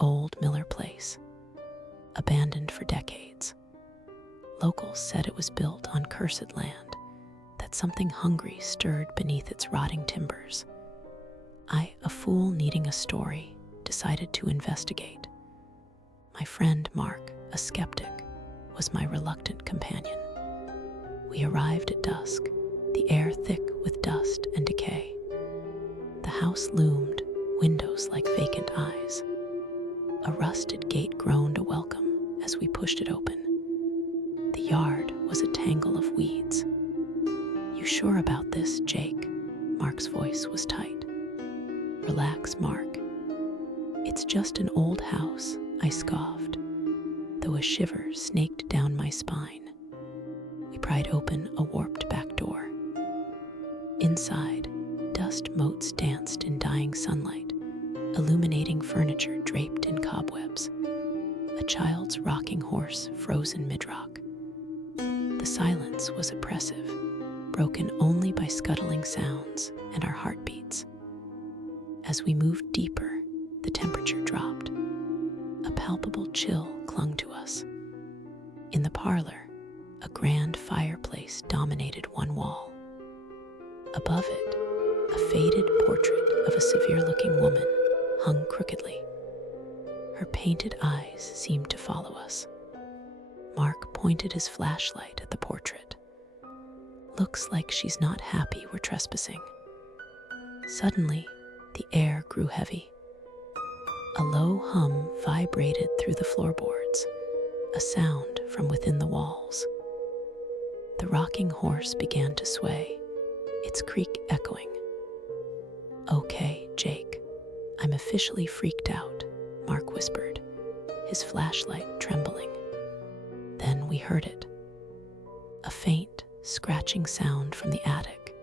old Miller place, abandoned for decades. Locals said it was built on cursed land, that something hungry stirred beneath its rotting timbers. I, a fool needing a story, decided to investigate. My friend Mark, a skeptic, was my reluctant companion. We arrived at dusk, the air thick with dust and decay. The house loomed, windows like vacant eyes. A rusted gate groaned a welcome as we pushed it open. The yard was a tangle of weeds. "You sure about this, Jake?" Mark's voice was tight. "Relax, Mark. It's just an old house," I scoffed, though a shiver snaked down my spine. We pried open a warped back door. Inside, dust motes danced in dying sunlight, illuminating furniture draped in cobwebs. A child's rocking horse frozen mid-rock. The silence was oppressive, broken only by scuttling sounds and our heartbeats. As we moved deeper, the temperature dropped. A palpable chill clung to us. In the parlor, a grand fireplace dominated one wall. Above it, a faded portrait of a severe-looking woman hung crookedly. Her painted eyes seemed to follow us. Mark pointed his flashlight at the portrait. "Looks like she's not happy we're trespassing." Suddenly, the air grew heavy. A low hum vibrated through the floorboards, a sound from within the walls. The rocking horse began to sway, its creak echoing. "Okay, Jake, I'm officially freaked out," Mark whispered, his flashlight trembling. Then we heard it. A faint, scratching sound from the attic.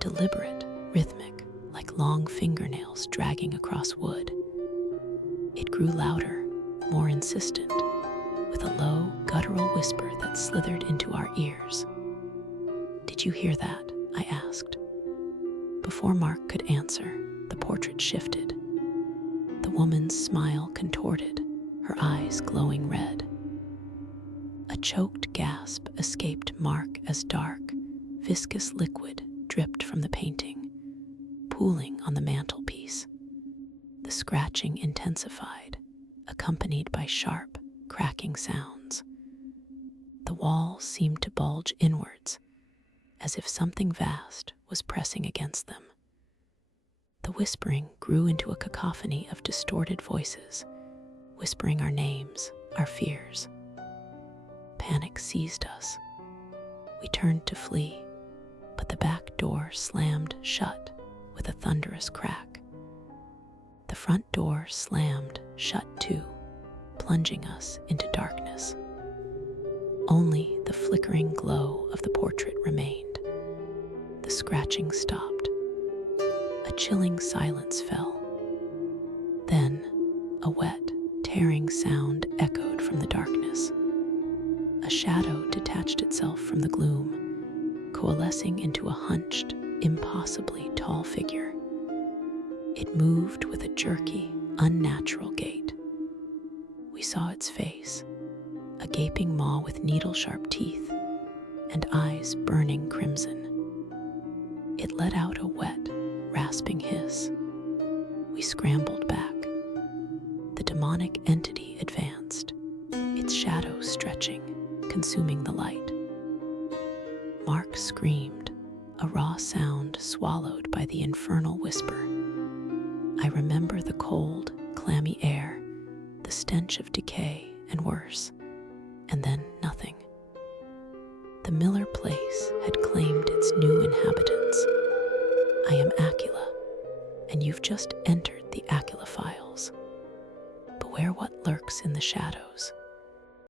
Deliberate, rhythmic, like long fingernails dragging across wood. It grew louder, more insistent, with a low, guttural whisper that slithered into our ears. "Did you hear that?" I asked. Before Mark could answer, the portrait shifted. The woman's smile contorted, her eyes glowing red. A choked gasp escaped Mark as dark, viscous liquid dripped from the painting, pooling on the mantelpiece. The scratching intensified, accompanied by sharp, cracking sounds. The walls seemed to bulge inwards, as if something vast was pressing against them. The whispering grew into a cacophony of distorted voices, whispering our names, our fears. Panic seized us. We turned to flee, but the back door slammed shut with a thunderous crack. The front door slammed shut too, plunging us into darkness. Only the flickering glow of the portrait remained. The scratching stopped. A chilling silence fell. Then, a wet, tearing sound echoed from the darkness. A shadow detached itself from the gloom, coalescing into a hunched, impossibly tall figure. It moved with a jerky, unnatural gait. We saw its face, a gaping maw with needle-sharp teeth and eyes burning crimson. It let out a wet, rasping hiss. We scrambled back. The demonic entity advanced, its shadow stretching, consuming the light. Mark screamed, a raw sound swallowed by the infernal whisper. I remember the cold, clammy air, the stench of decay and worse, and then nothing. The Miller place had claimed its new inhabitants. I am Aqeela, and you've just entered the Aqeela files. Beware what lurks in the shadows.